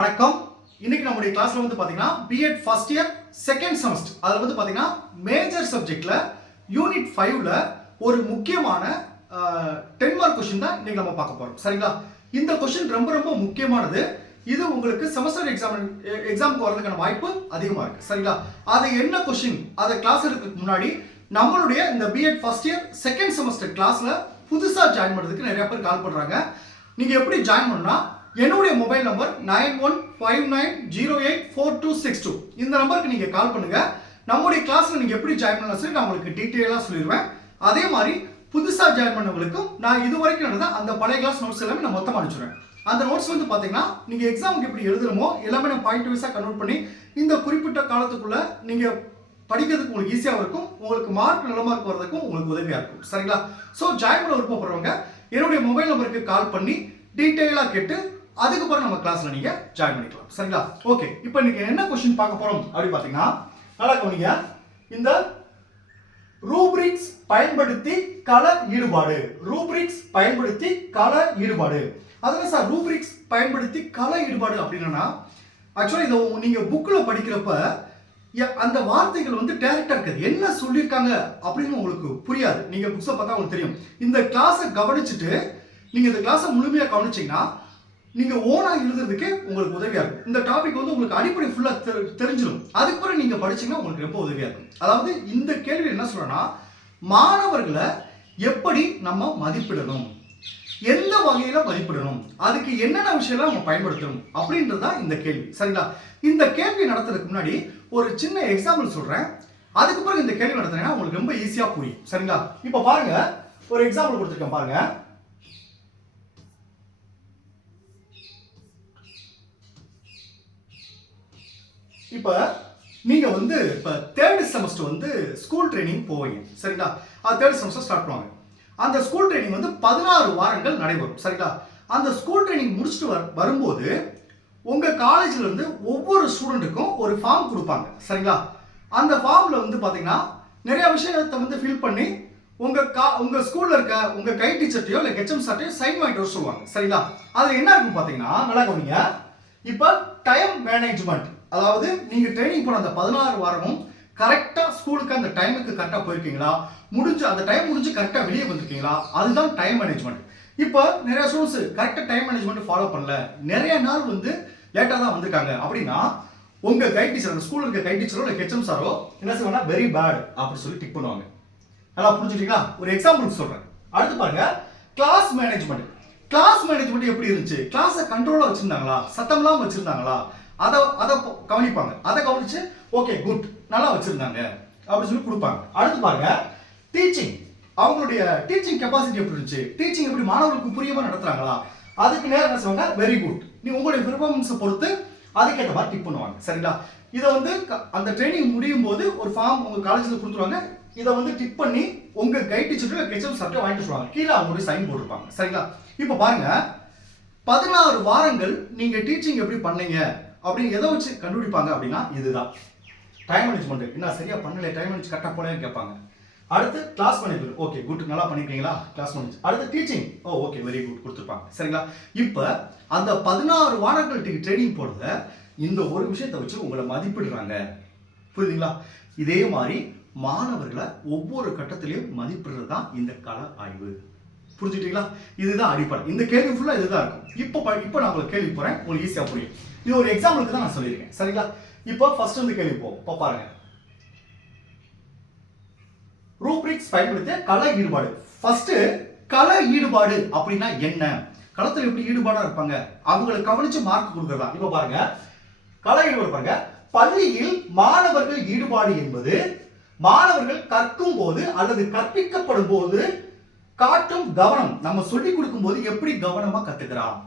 வணக்கம். இன்னைக்கு நம்முடைய கிளாஸ்ல வந்து பாத்தீங்கன்னா B Ed first year second semester அதுல வந்து பாத்தீங்கன்னா மேஜர் சப்ஜெக்ட்ல யூனிட் 5ல ஒரு முக்கியமான 10 மார்க் क्वेश्चन தான் இன்னைக்கு நம்ம பார்க்க போறோம். சரிங்களா? இந்த क्वेश्चन ரொம்ப ரொம்ப முக்கியமானது. இது உங்களுக்கு செமஸ்டர் எக்ஸாமுக்கு வரதுக்கான வாய்ப்பு அதிகமா இருக்கு. சரிங்களா? அது என்ன क्वेश्चन அத கிளாஸ் எடுக்கிறதுக்கு முன்னாடி நம்மளுடைய இந்த B Ed first year second semester கிளாஸ்ல புதுசா ஜாயின் பண்றதுக்கு நிறைய பேர் கால் பண்றாங்க. நீங்க எப்படி ஜாயின் பண்ணா என்னுடைய மொபைல் நம்பர் 9159084262 இந்த நம்பருக்கு நீங்க கால் பண்ணுங்க. நம்மளுடைய கிளாஸ்ல நீங்க எப்படி ஜாயின் பண்ணலாம் சொல்லி நான் உங்களுக்கு டீடைலா சொல்லிடுவேன். அதே மாதிரி புதுசா ஜாயின் பண்ணவங்களுக்கும் நான் இதுவரைக்கும் நடந்த அந்த பழைய கிளாஸ் நோட்ஸ் எல்லாமே நான் மொத்தமா அனுப்பிச்சுடுவேன். அந்த நோட்ஸ் வந்து பாத்தீங்கன்னா நீங்க எக்ஸாமுக்கு எப்படி எழுதுறமோ எல்லாமே நான் பாயிண்ட் வைஸா கன்வெர்ட் பண்ணி இந்த குறிப்பிட்ட காலத்துக்குள்ள நீங்க படிக்கிறதுக்கு உங்களுக்கு ஈஸியா இருக்கும். உங்களுக்கு மார்க் நல்ல மார்க் வரதுக்கும் உங்களுக்கு உதவியா இருக்கும். சரிங்களா? சோ ஜாயின் பண்ண விருப்பப்படுறவங்க என்னுடைய மொபைல் நம்பருக்கு கால் பண்ணி டீடைலா கேட்டு அதுக்கப்புறம் நம்ம கிளாஸ்ல நீங்க ஜாயின் பண்ணிக்கலாம். சரிங்களா? ஓகே, இப்போ இன்னைக்கு என்ன क्वेश्चन பார்க்க போறோம் அப்படி பாத்தீங்கன்னா நல்லா கவனிங்க. இந்த ரூப்ரிக்ஸ் பயன்படுத்தி கள ஈடுபாடு. ரூப்ரிக்ஸ் பயன்படுத்தி கள ஈடுபாடு. அதனால சார் ரூப்ரிக்ஸ் பயன்படுத்தி கள ஈடுபாடு அப்படின்னா ஆக்சுவலா இதை நீங்க புக்ல படிக்கிறப்ப அந்த வார்த்தைகள் வந்து டைரக்டா இருக்காது. என்ன சொல்லியிருக்காங்க அப்படின்னு உங்களுக்கு புரியாது. நீங்க புக்ஸை பார்த்தா உங்களுக்கு தெரியும். இந்த கிளாஸை கவனிச்சுட்டு நீங்க இந்த கிளாஸை முழுமையா கவனிச்சீங்கன்னா நீங்க ஓனா எழுதுறதுக்கு உங்களுக்கு உதவியா இருக்கும். இந்த டாபிக் வந்து உங்களுக்கு அடிப்படை ஃபுல்லா தெரிஞ்சிடும். அதுக்கப்புறம் நீங்க படிச்சீங்கன்னா உங்களுக்கு ரொம்ப உதவியா இருக்கும். அதாவது இந்த கேள்வி என்ன சொல்றேன்னா, மாணவர்களை எப்படி நம்ம மதிப்பிடணும், எந்த வகையில மதிப்பிடணும், அதுக்கு என்னென்ன விஷயம்லாம் நம்ம பயன்படுத்தணும் அப்படின்றதுதான் இந்த கேள்வி. சரிங்களா? இந்த கேள்வி நடத்துறதுக்கு முன்னாடி ஒரு சின்ன எக்ஸாம்பிள் சொல்றேன். அதுக்கப்புறம் இந்த கேள்வி நடத்துறேன்னா உங்களுக்கு ரொம்ப ஈஸியா புரியும். சரிங்களா? இப்ப பாருங்க, ஒரு எக்ஸாம்பிள் கொடுத்துருக்கேன் பாருங்க. இப்ப நீங்க வந்து இப்ப தேர்ட் செமஸ்டர் வந்து ஸ்கூல் ட்ரைனிங் போவீங்க. சரிங்களா? தேர்ட் செமஸ்டர் ஸ்டார்ட் பண்ணுவாங்க. அந்த ஸ்கூல் ட்ரைனிங் வந்து 16 வாரங்கள் நடைபெறும். சரிங்களா? அந்த ஸ்கூல் ட்ரைனிங் முடிச்சுட்டு வரும்போது உங்க காலேஜ்ல இருந்து ஒவ்வொரு ஸ்டூடெண்ட்டுக்கும் ஒரு ஃபார்ம் கொடுப்பாங்க. சரிங்களா? அந்த ஃபார்ம்ல வந்து பாத்தீங்கன்னா நிறைய விஷயத்தை வந்து ஃபில் பண்ணி உங்க ஸ்கூல்ல இருக்க உங்க கை டீச்சர்ட்டையோ இல்ல ஹெச்எம் சார்ட்டையோ சைன் வாங்கிட்டு வர சொல்லுவாங்க. சரிங்களா? அதுல என்ன இருக்கும் பாத்தீங்கன்னா நல்லா கவனிங்க. இப்ப டைம் மேனேஜ்மெண்ட், அதாவது நீங்க ட்ரைனிங் போன அந்த 16 வாரமும் கரெக்டா ஸ்கூலுக்கு அந்த டைமுக்கு கரெக்டா போயிருக்கீங்களா, அந்த டைம் முடிஞ்சு கரெக்டா வெளியே வந்திருக்கீங்களா, அதுதான் டைம் மேனேஜ்மெண்ட். இப்போ நிறைய ஸ்டூடெண்ட்ஸ் கரெக்டா டைம் மேனேஜ்மெண்ட் ஃபாலோ பண்ணல, நிறைய நாள் வந்து லேட்டா தான் வந்திருக்காங்க அப்படின்னா உங்க கைட் டீச்சர், அந்த ஸ்கூல்ல இருக்க கைட் டீச்சரோ இல்ல ஹெச்எம் சாரோ என்ன செய்வாங்கன்னா வெரி பேட் அப்படி சொல்லி டிக் பண்ணுவாங்க. நல்லா புரிஞ்சுட்டீங்களா? ஒரு எக்ஸாம்பிள் சொல்றேன். அடுத்து பாருங்க, கிளாஸ் மேனேஜ்மெண்ட். கிளாஸ் மேனேஜ்மெண்ட் எப்படி இருந்துச்சு? கிளாஸை கண்ட்ரோலா வச்சிருந்தாங்களா, சத்தம்லாம் வச்சிருந்தாங்களா, அதை கவனிப்பாங்க. அதை கவனிச்சு ஓகே குட் நல்லா வச்சிருந்தாங்க அப்படின்னு சொல்லி கொடுப்பாங்க. அடுத்து பாருங்க, டீச்சிங். அவங்களுடைய டீச்சிங் கெப்பாசிட்டி எப்படி இருந்துச்சு, டீச்சிங் எப்படி மாணவர்களுக்கு புரியமா நடத்துறாங்களா, அதுக்கு நேரம் என்ன செய்வாங்க வெரி குட். நீ உங்களுடைய பெர்ஃபார்மன்ஸை பொறுத்து அதுக்கேற்ற மாதிரி டிக் பண்ணுவாங்க. சரிங்களா? இதை வந்து அந்த ட்ரைனிங் முடியும் போது ஒரு ஃபார்ம் உங்க காலேஜில் கொடுத்துருவாங்க. இதை வந்து டிக் பண்ணி உங்க கைட் டீச்சர் ஹெச்எம் சார்ட்டை வாங்கிட்டு சொல்லுவாங்க. கீழே அவங்களுடைய சைன் போட்டிருப்பாங்க. சரிங்களா? இப்போ பாருங்க, 16 வாரங்கள் நீங்க டீச்சிங் எப்படி பண்ணீங்க அப்படின்னு எதை வச்சு கண்டுபிடிப்பாங்க அப்படின்னா இதுதான் டைம் மேனேஜ்மெண்ட். என்ன சரியா பண்ணல, டைம் மேனேஜ் கரெக்டாக போலேன்னு கேட்பாங்க. அடுத்து கிளாஸ் மேனேஜ்மெண்ட், ஓகே குட் நல்லா பண்ணிருக்கீங்களா கிளாஸ் மேனேஜ். அடுத்து டீச்சிங், ஓகே வெரி குட் கொடுத்துருப்பாங்க. சரிங்களா? இப்போ அந்த 16 வாரங்கள் ட்ரைனிங் போடுறத இந்த ஒரு விஷயத்தை வச்சு உங்களை மதிப்பிடுறாங்க. புரியுதுங்களா? இதே மாதிரி மாணவர்களை ஒவ்வொரு கட்டத்திலையும் மதிப்பிடுறது தான் இந்த கள ஆய்வு. புரிஞ்சுட்டீங்களா? இதுதான் அடிப்படை. இந்த கேள்வி ஃபுல்லா இதுதான் இருக்கும். இப்போ நான் உங்களுக்கு கேள்வி போறேன், உங்களுக்கு ஈஸியா புரியும். இது ஒரு எக்ஸாம்பிளுக்கு தான் நான் சொல்லியிருக்கேன். சரிங்களா? இப்போ ஃபர்ஸ்ட் வந்து கேள்வி போவோம். பாருங்க, ரூப்ரிக்ஸ் பயன்படுத்திய கள ஈடுபாடு. ஃபர்ஸ்ட் கள ஈடுபாடு அப்படின்னா என்ன, களத்துல எப்படி ஈடுபாடா இருப்பாங்க, அவங்களை கவனிச்சு மார்க் கொடுக்கறதா. இப்போ பாருங்க, கள ஈடுபாடு பாருங்க. பள்ளியில் மாணவர்கள் ஈடுபாடு என்பது மாணவர்கள் கற்கும் போது அல்லது கற்பிக்கப்படும் போது காட்டும் கவனம். நம்ம சொல்லி கொடுக்கும் போது எப்படி கவனமா கத்துக்கிறான்,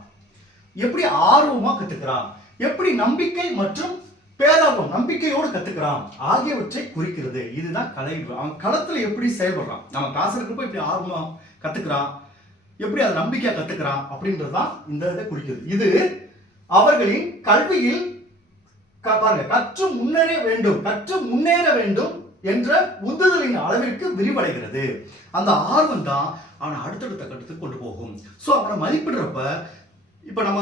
எப்படி ஆர்வமா கத்துக்கிறான், எப்படி நம்பிக்கை மற்றும் பேரார்வம் நம்பிக்கையோடு கத்துக்கிறான் ஆகியவற்றை குறிக்கிறது. இதுதான் கலை. அவன் களத்துல எப்படி செயல்படுறான், நம்ம கிளாஸ் இருக்கிறப்ப எப்படி ஆர்வமா கத்துக்கிறான், எப்படி அதை நம்பிக்கையா கத்துக்கிறான் அப்படின்றதுதான் இந்த இதை குறிக்கிறது. இது அவர்களின் கல்வியில் பாருங்க கற்று முன்னேற வேண்டும் என்ற உந்துதலின் அளவிற்கு விரிவடைகிறது. அந்த ஆர்வம் தான் அவனை அடுத்தடுத்த கட்டத்துக்கு கொண்டு போகும். ஸோ அவனை மதிப்பிடுறப்ப இப்போ நம்ம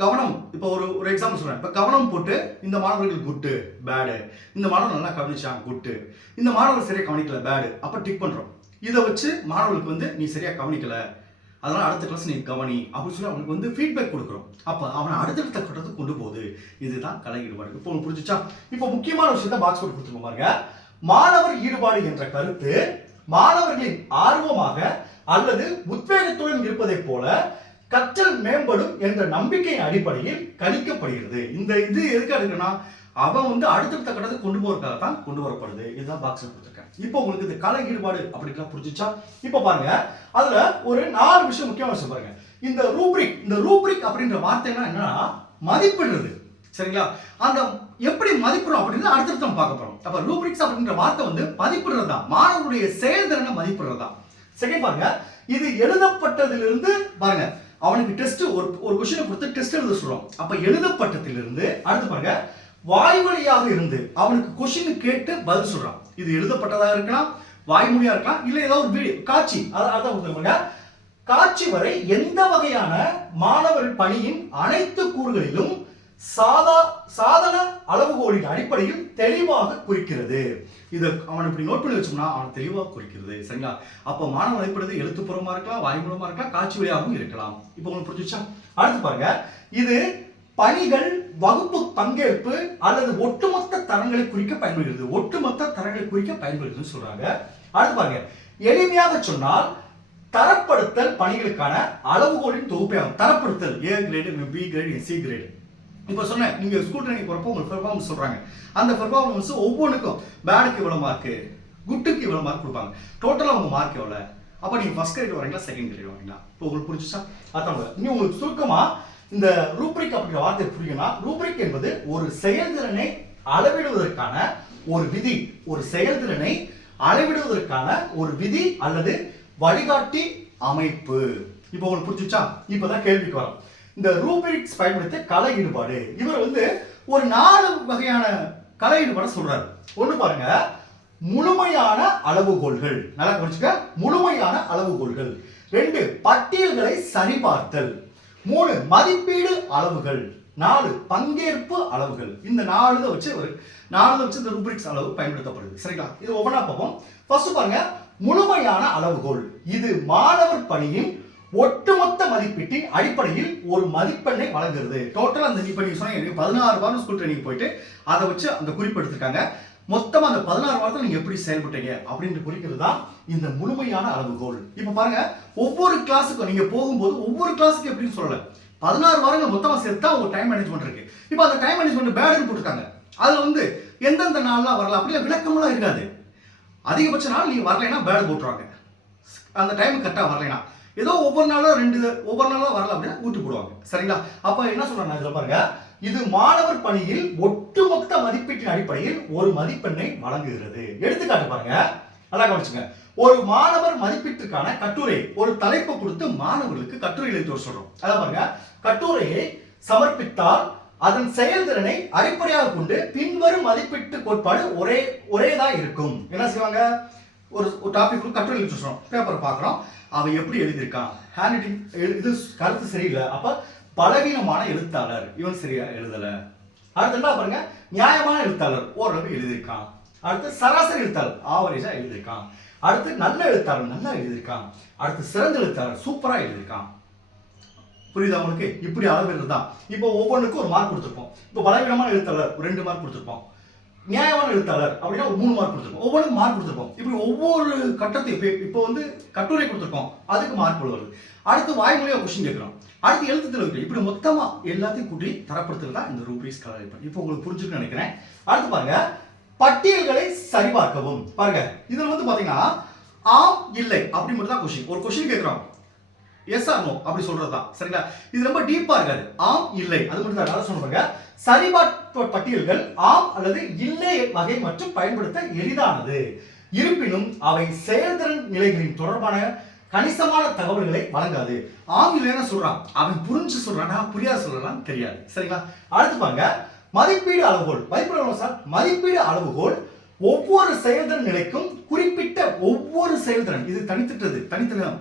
கவனம், இப்போ ஒரு எக்ஸாம்பிள் சொல்றேன். இப்போ கவனம் போட்டு இந்த மாணவர்கள் குட்டு பேடு, இந்த மாணவர் நல்லா கவனிச்சான் குட்டு, இந்த மாணவர் சரியா கவனிக்கல பேடு, அப்போ டிக் பண்றோம். இதை வச்சு மாணவர்களுக்கு வந்து நீ சரியா கவனிக்கல, அதனால அடுத்த கிளாஸ் நீ கவனி அப்படின்னு சொல்லி அவனுக்கு வந்து ஃபீட்பேக் கொடுக்குறோம். அப்போ அவனை அடுத்தடுத்த கட்டத்துக்கு கொண்டு போகுது. இதுதான் கலை ஈடுபாடு. இப்போ உங்களுக்கு புரிஞ்சுச்சா? இப்போ முக்கியமான விஷயத்த பாக்ஸ் போட்டு கொடுத்துருக்கோம் பாருங்க. மாணவர் ஈடுபாடு என்ற கருத்து மாணவர்களின் ஆர்வமாக அல்லது உத்வேகத்துடன் இருப்பதை போல கற்றல் மேம்படும் என்ற நம்பிக்கையின் அடிப்படையில் கணிக்கப்படுகிறது. இந்த இது எதுக்கு எடுக்கணும்னா அவன் வந்து அடுத்தடுத்த கட்டத்துக்கு கொண்டு போறதுக்காக தான் கொண்டு வரப்படுது. இதுதான் பாக்ஸ் கொடுத்துருக்கேன். இப்போ உங்களுக்கு இந்த கலை ஈடுபாடு அப்படின்லாம் புரிஞ்சுச்சா? இப்போ பாருங்க, அதுல ஒரு 4 விஷயம் முக்கியமான விஷயம் பாருங்க. இந்த ரூப்ரிக் அப்படின்ற வார்த்தைனா என்னன்னா மதிப்பிடுறது. சரிங்களா? அந்த எப்படி மதிப்பிடும் அப்படின்னு அடுத்தடுத்து நம்ம பார்க்க போறோம். அப்ப ரூப்ரிக்ஸ் அப்படின்ற வார்த்தை வந்து மதிப்பிடுறது தான், மாணவருடைய செயல்திறனை மதிப்பிடுறது தான். செகண்ட் பாருங்க, இது எழுதப்பட்டதிலிருந்து பாருங்க, அவனுக்கு டெஸ்ட் ஒரு கொஸ்டினை கொடுத்து டெஸ்ட் எழுத சொல்றோம். அப்ப எழுதப்பட்டதிலிருந்து அடுத்து பாருங்க, வாய்மொழியாக இருந்து அவனுக்கு கொஸ்டின் கேட்டு பதில் சொல்றான். இது எழுதப்பட்டதாக இருக்கலாம், வாய்மொழியா இருக்கலாம், இல்ல ஏதாவது ஒரு வீடியோ காட்சி, அதான் காட்சி வரை எந்த வகையான மாணவர் பணியின் அனைத்து கூறுகளிலும் சாதன அளவுகோலின் அடிப்படையில் தெளிவாக குறிக்கிறது. இதை அவன் இப்படி நோட் பண்ணி வச்சோம்னா அவன் தெளிவாக குறிக்கிறது. சரிங்களா? அப்போ மாணவன் மதிப்பிடுறது எழுத்துப்பூர்வமா இருக்கலாம், வாய்மூலமா இருக்கலாம், காட்சி வழியாகவும் இருக்கலாம். இப்போ உங்களுக்கு புரிஞ்சுச்சா? அடுத்து பாருங்க, இது பணிகள், வகுப்பு பங்கேற்பு அல்லது ஒட்டுமொத்த தரங்களை குறிக்க பயன்படுகிறது. ஒட்டுமொத்த தரங்களை குறிக்க பயன்படுகிறது சொல்றாங்க. அடுத்து பாருங்க, எளிமையாக சொன்னால் தரப்படுத்தல் பணிகளுக்கான அளவுகோலின் தொகுப்பாகும். தரப்படுத்தல் A grade, B grade, C grade. இப்போ சொன்னேன், நீங்க ஸ்கூல் ட்ரைனிங் போறப்போ உங்களுக்கு பெர்ஃபார்மன்ஸ் சொல்றாங்க. அந்த பெர்ஃபார்மன்ஸ் ஒவ்வொன்றுக்கும் பேடுக்கு இவ்வளவு மார்க், குட்டுக்கு இவ்வளவு மார்க் கொடுப்பாங்க. டோட்டலா உங்க மார்க் எவ்வளவு? அப்ப நீங்க ஃபர்ஸ்ட் கிரேட் வரீங்களா, செகண்ட் கிரேட் வரீங்களா? இப்போ உங்களுக்கு புரிஞ்சுச்சா? அதான் இன்னும் உங்களுக்கு சுருக்கமா இந்த ரூப்ரிக் அப்படிங்கிற வார்த்தை புரியும்னா, ரூப்ரிக் என்பது ஒரு செயல்திறனை அளவிடுவதற்கான ஒரு விதி, ஒரு செயல்திறனை அளவிடுவதற்கான ஒரு விதி அல்லது வழிகாட்டி அமைப்பு. இப்போ உங்களுக்கு புரிஞ்சுச்சா? இப்பதான் கேள்விக்கு வரும். இந்த ரூப்ரிக்ஸ் பயன்படுத்த கலை ஈடுபாடு, இவர் வந்து ஒரு 4 வகையான கலை ஈடுபாடு சொல்றாரு. ஒண்ணு பாருங்க, முழுமையான அளவுகோல்கள். நல்லா புரிஞ்சுக்க, முழுமையான அளவுகோல்கள். 2 பட்டியல்களை சரிபார்த்தல். 3 மதிப்பீடு அளவுகள். 4 பங்கேற்பு அளவுகள். இந்த 4 வச்சு இந்த ரூப்ரிக்ஸ் அளவு பயன்படுத்தப்படுது. சரிங்களா? இது ஒவ்வொன்றா பார்ப்போம். ஃபர்ஸ்ட் பாருங்க, முழுமையான அளவுகோல். இது மாணவர் பணியின் ஒட்டுமொத்த மதிப்பீட்டின் அடிப்படையில் ஒரு மதிப்பெண்ணை வழங்குகிறது. டோட்டல் அந்த இப்ப நீங்க சொன்னீங்க 16 வாரம் ஸ்கூல் ட்ரைனிங் போயிட்டு அதை வச்சு அந்த குறிப்பு எடுத்திருக்காங்க. மொத்தமா அந்த 16 வாரத்தில் நீங்க எப்படி செயல்பட்டீங்க அப்படின்னு குறிக்கிறது தான் இந்த முழுமையான அளவுகோல். இப்ப பாருங்க, ஒவ்வொரு கிளாஸுக்கும் நீங்க போகும்போது ஒவ்வொரு கிளாஸுக்கு எப்படின்னு சொல்லல, 16 வாரங்கள் மொத்தமா சேர்த்தா உங்க டைம் மேனேஜ்மெண்ட் இருக்கு. இப்போ அந்த டைம் மேனேஜ்மெண்ட் பேடுன்னு போட்டுருக்காங்க. அதுல வந்து எந்தெந்த நாள்லாம் வரலாம் அப்படியே விளக்கமெல்லாம் இருக்காது. அதிகபட்ச நாள் நீங்க வரலைன்னா பேடு போட்டுருவாங்க. அந்த டைம் கரெக்டாக வரலைன்னா ஏதோ ஒவ்வொரு நாளும் வரல அப்படின்னா ஊட்டி போடுவாங்க. சரிங்களா? அப்ப என்ன சொல்றாங்க இதுல பாருங்க, இது மாணவர் பணியில் ஒட்டுமொத்த மதிப்பீட்டின் அடிப்படையில் ஒரு மதிப்பெண்ணை வழங்குகிறது. எடுத்துக்காட்டு பாருங்க, நல்லா கவனிச்சுங்க. ஒரு மாணவர் மதிப்பீட்டுக்கான கட்டுரை, ஒரு தலைப்பு கொடுத்து மாணவர்களுக்கு கட்டுரை எழுதி சொல்றோம். அதான் பாருங்க, கட்டுரையை சமர்ப்பித்தால் அதன் செயல்திறனை அடிப்படையாக கொண்டு பின்வரும் மதிப்பீட்டு கோட்பாடு ஒரேதான் இருக்கும். என்ன செய்வாங்க, ஒரு டாபிக் கட்டுரை எழுதி சொல்றோம், பேப்பர் பார்க்குறோம், அவன் எப்படி எழுதியிருக்கான், ஹேண்ட் ரைட்டிங் இது கருத்து சரியில்லை, அப்ப பலவீனமான எழுத்தாளர், இவன் சரியா எழுதல. அடுத்து என்ன பாருங்க, நியாயமான எழுத்தாளர் ஓரளவு எழுதியிருக்கான். அடுத்து சராசரி எழுத்தாளர் ஆவரேஜா எழுதியிருக்கான். அடுத்து நல்ல எழுத்தாளர் நல்லா எழுதியிருக்கான். அடுத்து சிறந்த எழுத்தாளர் சூப்பரா எழுதியிருக்கான். புரியுதா உங்களுக்கு? இப்படி அளவு தான். இப்போ ஒவ்வொன்றுக்கும் ஒரு மார்க் கொடுத்துருப்போம். இப்போ பலவீனமான எழுத்தாளர் 2 மார்க் கொடுத்துருப்போம், நியாயமான எழுத்தாளர் அப்படின்னா ஒரு 3 மார்க் கொடுத்துருப்போம், ஒவ்வொன்றுக்கும் மார்க் கொடுத்துருப்போம். இப்படி ஒவ்வொரு கட்டத்தையும் இப்போ வந்து கட்டுரை கொடுத்துருக்கோம், அதுக்கு மார்க் வருது. அடுத்து வாய்மொழியா கொஸ்டின் கேட்கிறோம், அடுத்து எழுத்து தெளிவு, இப்படி மொத்தமா எல்லாத்தையும் கூட்டி தரப்படுத்துறது தான் இந்த ரூப்ரிக்ஸ் கலை. இப்போ உங்களுக்கு புரிஞ்சுன்னு நினைக்கிறேன். அடுத்து பாருங்க, பட்டியல்களை சரிபார்க்கவும். பாருங்க, இதுல வந்து பாத்தீங்கன்னா ஆம் இல்லை அப்படி மட்டும் தான் கொஸ்டின். ஒரு கொஸ்டின் கேட்கிறோம், எஸ் ஆர் நோ அப்படி சொல்றதுதான். சரிங்களா? இது ரொம்ப டீப்பா இருக்காது. ஆம் இல்லை அது மட்டும் தான் சொல்றாங்க. சரிபார்ப்பு பட்டியல்கள் ஆம் அல்லது இல்லை வகை மற்றும் பயன்படுத்த எளிதானது. இருப்பினும் அவை செயல்திறன் நிலைகளின் தொடர்பான கணிசமான தகவல்களை வழங்காது. ஆம் இல்லைன்னு சொல்றான், அவன் புரிஞ்சு சொல்றானா புரியாது சொல்றான்னு தெரியாது. சரிங்களா? அடுத்து பாருங்க, மதிப்பீடு அளவுகோல். மதிப்பீடு அளவுகோல் ஒவ்வொரு செயல்திறன் நிலைக்கும் குறிப்பிட்ட ஒவ்வொரு செயல்திறன், இது தனித்தனியாக.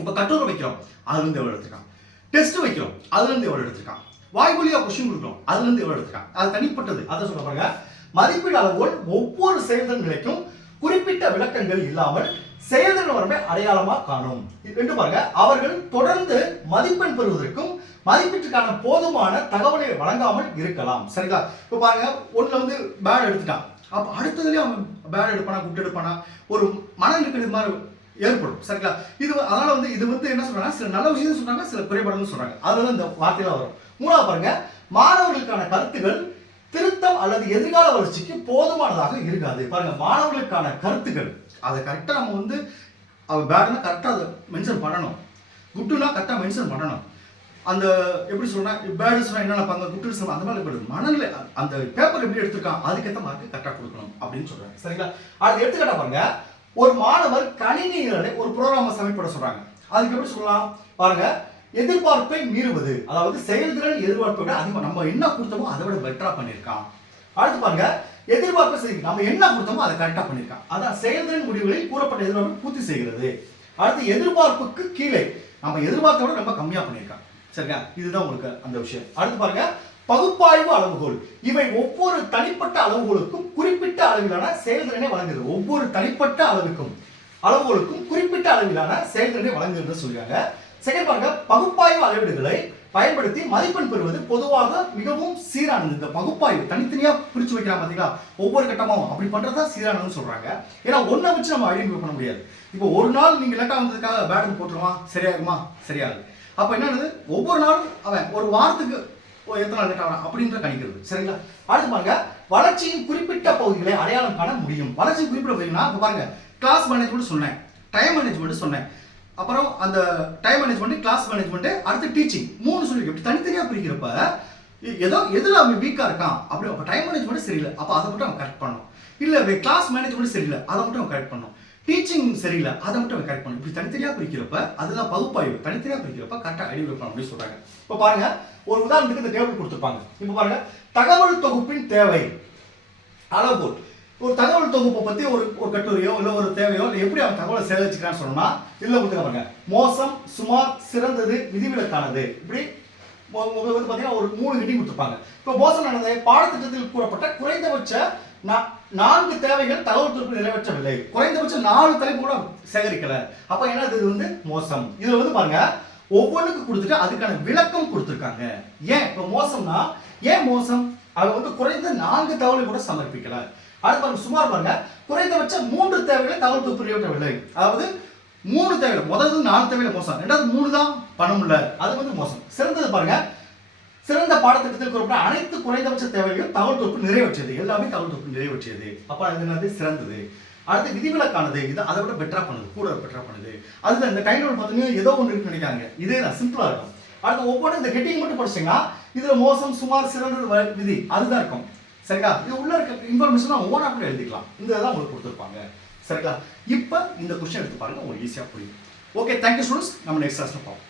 இப்ப கட்டுரை வைக்கிறோம், அதுல இருந்து எவ்வளவு எடுத்திருக்கான், டெஸ்ட் வைக்கிறோம், அதுல இருந்து எவ்வளவு எடுத்திருக்கான், வாய்மொழியா கொஸ்டின் கொடுக்குறோம், அதுல இருந்து எவ்வளவு எடுத்துக்காங்க, அது தனிப்பட்டது. அதை சொல்ல பாருங்க, மதிப்பீடு அளவுகோல் ஒவ்வொரு செயல்திறன் நிலைக்கும் குறிப்பிட்ட விளக்கங்கள் இல்லாமல் செயல்திறன் வரம்பை அடையாளமா காணும். ரெண்டு பாருங்க, அவர்கள் தொடர்ந்து மதிப்பெண் பெறுவதற்கும் மதிப்பீட்டுக்கான போதுமான தகவலை வழங்காமல் இருக்கலாம். சரிங்களா? இப்போ பாருங்க, ஒண்ணுல வந்து பேட் எடுத்துட்டான், அப்ப அடுத்ததுலயே அவன் பேட் எடுப்பானா குட் எடுப்பானா, ஒரு மன நெருக்கடி மாதிரி ஏற்படும். சரிங்களா? இது அதனால வந்து இது வந்து என்ன சொல்றாங்க, சில நல்ல விஷயம் சொல்றாங்க, சில குறைபாடுன்னு சொல்றாங்க. அதுல இந்த வார்த்தையில வரும். மூணாவது பாருங்க, மாணவர்களுக்கான கருத்துக்கள் திருத்தம் அல்லது எதிர்கால வளர்ச்சிக்கு போதுமானதாக இருக்காது. பாருங்க, மாணவர்களுக்கான கருத்துக்கள் அதை கரெக்டா நம்ம வந்து பேட்னா கரெக்டா அதை மென்ஷன் பண்ணணும், குட்டுனா கரெக்டா மென்ஷன் பண்ணணும். அந்த எப்படி சொல்றேன், பேடு சொன்னா என்ன நினைப்பாங்க, குட்டு சொன்னா அந்த மாதிரி போயிடுது. மனநிலை அந்த பேப்பர் எப்படி எடுத்திருக்கான் அதுக்கேற்ற மார்க்கு கரெக்டா கொடுக்கணும் அப்படின்னு சொல்றாங்க. சரிங்களா? அது எடுத்துக்கிட்டா பாருங்க, ஒரு மாணவர் கணினிகளை ஒரு ப்ரோக்ராமை சப்மிட் பண்ண சொல்றாங்க. அதுக்கு எப்படி சொல்லலாம் பாருங்க, எதிர்பார்ப்பை மீறுவது, அதாவது செயல்திறன் எதிர்பார்ப்பை விட அதிகமாக நம்ம என்ன கொடுத்தோமோ அதை விட பெட்டரா பண்ணியிருக்கான். அடுத்து பாருங்க, எதிர்பார்ப்பை சரி நம்ம என்ன கொடுத்தோமோ அதை கரெக்டா பண்ணியிருக்கான். அதான் செயல்திறன் முடிவுகளில் கூறப்பட்ட எதிர்பார்ப்பை பூர்த்தி செய்கிறது. அடுத்து எதிர்பார்ப்புக்கு கீழே நம்ம எதிர்பார்த்த விட ரொம்ப கம்மியா பண்ணியிருக்கான். சரிங்களா? இதுதான் உங்களுக்கு அந்த விஷயம். அடுத்து பாருங்க, பகுப்பாய்வு அளவுகோல், இவை ஒவ்வொரு தனிப்பட்ட அளவுகளுக்கும் குறிப்பிட்ட அளவிலான செயல்திறனை வழங்குது. ஒவ்வொரு தனிப்பட்ட அளவுகளுக்கும் குறிப்பிட்ட அளவிலான செயல்திறனை வழங்குதுன்னு சொல்றாங்க. செகண்ட் பாருங்க, பகுப்பாய்வு அளவீடுகளை பயன்படுத்தி மதிப்பெண் பெறுவது பொதுவாக மிகவும் சீரானது. இந்த பகுப்பாய்வு தனித்தனியா பிரிச்சு வைக்கிறாங்க பாத்தீங்களா, ஒவ்வொரு கட்டமும் அப்படி பண்றதா சீரானதுன்னு சொல்றாங்க. ஏன்னா ஒன்றை வச்சு நம்ம ஐடென்டிஃபை பண்ண முடியாது. இப்போ ஒரு நாள் நீங்க லேட்டா வந்ததுக்காக பேட் போட்டுருவான், சரியாகுமா? சரியாது. அப்ப என்னது, ஒவ்வொரு நாளும் அவன் ஒரு வாரத்துக்கு எத்தனை நாள் லேட் ஆகலாம் அப்படின்ற கணிக்கிறது. சரிங்களா? அடுத்து பாருங்க, வளர்ச்சியின் குறிப்பிட்ட பகுதிகளை அடையாளம் காண முடியும். வளர்ச்சியின் குறிப்பிட்ட பகுதினா பாருங்க, கிளாஸ் மேனேஜ்மெண்ட் சொன்னேன், டைம் மேனேஜ்மெண்ட் சொன்னேன், அப்புறம் அந்த டைம் மேனேஜ்மெண்ட், கிளாஸ் மேனேஜ்மெண்ட், அடுத்து டீச்சிங், மூணு சொல்லிருக்கு. தனித்தனியா பிரிக்கிறப்ப ஏதோ எதுல அவன் வீக்கா இருக்கான் அப்படி, அப்ப டைம் மேனேஜ்மெண்ட் சரியில்லை, அப்ப அதை மட்டும் அவன் கரெக்ட் பண்ணணும். இல்ல கிளாஸ் மேனேஜ்மெண்ட் சரியில்லை, அதை மட்டும் அவன் கரெக்ட் பண்ணணும். டீச்சிங் சரியில்லை, அதை மட்டும் அவன் கரெக்ட் பண்ணணும். இப்படி தனித்தனியா பிரிக்கிறப்ப அதுதான் பகுப்பாய்வு. தனித்தனியா பிரிக்கிறப்ப கரெக்டா ஐடியா பண்ணணும் அப்படின்னு சொல்றாங்க. இப்ப பாருங்க, ஒரு உதாரணத்துக்கு இந்த டேபிள் கொடுத்துருப்பாங்க. இப்ப பாருங்க, தகவல் தொகுப்பின் தேவை அளவுகோல். ஒரு தகவல் தொகுப்பை பத்தி ஒரு கட்டுரையோ இல்ல ஒரு தேவையோ இல்லை எப்படி அவன் தகவலை சேகரிச்சுக்கிறான்னு சொன்னா இல்ல கொடுத்துருக்காங்க. மோசம், சுமார், சிறந்தது, விதிவிலக்கானது, இப்படி உங்களுக்கு வந்து பாத்தீங்கன்னா ஒரு 3 ஹெட்டிங் கொடுத்துருப்பாங்க. இப்போ மோசம் ஆனது, பாடத்திட்டத்தில் கூறப்பட்ட குறைந்தபட்ச 4 தேவைகள் தகவல் தொகுப்பு நிறைவேற்றவில்லை, குறைந்தபட்ச 4 தலைப்பு கூட சேகரிக்கல, அப்ப என்ன இது வந்து மோசம். இதுல வந்து பாருங்க, ஒவ்வொன்றுக்கு கொடுத்துட்டு அதுக்கான விளக்கம் கொடுத்துருக்காங்க. ஏன் இப்போ மோசம்னா ஏன் மோசம், அவன் வந்து குறைந்த 4 தகவலை கூட சமர்ப்பிக்கல. அடுத்து பாருங்க, சுமார் பாருங்க, குறைந்தபட்ச 3 தேவைகளை தகவல் தொகுப்பு நிறைவேற்றவில்லை, அதாவது 3 தேவைகள், முதல்ல 4 தேவையில மோசம், ரெண்டாவது 3 தான் பண்ண முடியல, அது வந்து மோசம். சிறந்தது பாருங்க, சிறந்த பாடத்திட்டத்தில் கூறப்பட்ட அனைத்து குறைந்தபட்ச தேவைகளையும் தகவல் தொகுப்பு நிறைவேற்றியது, எல்லாமே தகவல் தொகுப்பு நிறைவேற்றியது, அப்ப அது என்னது சிறந்தது. அடுத்து விதிவிலக்கானது, இது அதை விட பெட்டரா பண்ணுது, கூட பெட்டரா பண்ணுது. அதுல இந்த டைம் டேபிள் பார்த்தீங்கன்னா ஏதோ ஒன்று இருக்குன்னு நினைக்காங்க, இதே தான் சிம்பிளா இருக்கும். அடுத்து ஒவ்வொரு இந்த ஹெட்டிங் மட்டும் படிச்சீங்கன்னா இதுல மோசம், சுமார், சிறந்தது, விதி அதுதான் இருக்கும். சரிங்களா? இது உள்ள இருக்க இன்ஃபர்மேஷன் ஓனா கூட எழுதிக்கலாம். இந்த இதெல்லாம் உங்களுக்கு கொடுத்துருப்பாங்க. சரிங்களா? இப்போ இந்த கொஸ்டின் எடுத்து பாருங்க, உங்களுக்கு ஈஸியா புரியும். Okay, thank you students. நம்ம நெக்ஸ்ட் கிளாஸ்ல பார்ப்போம்.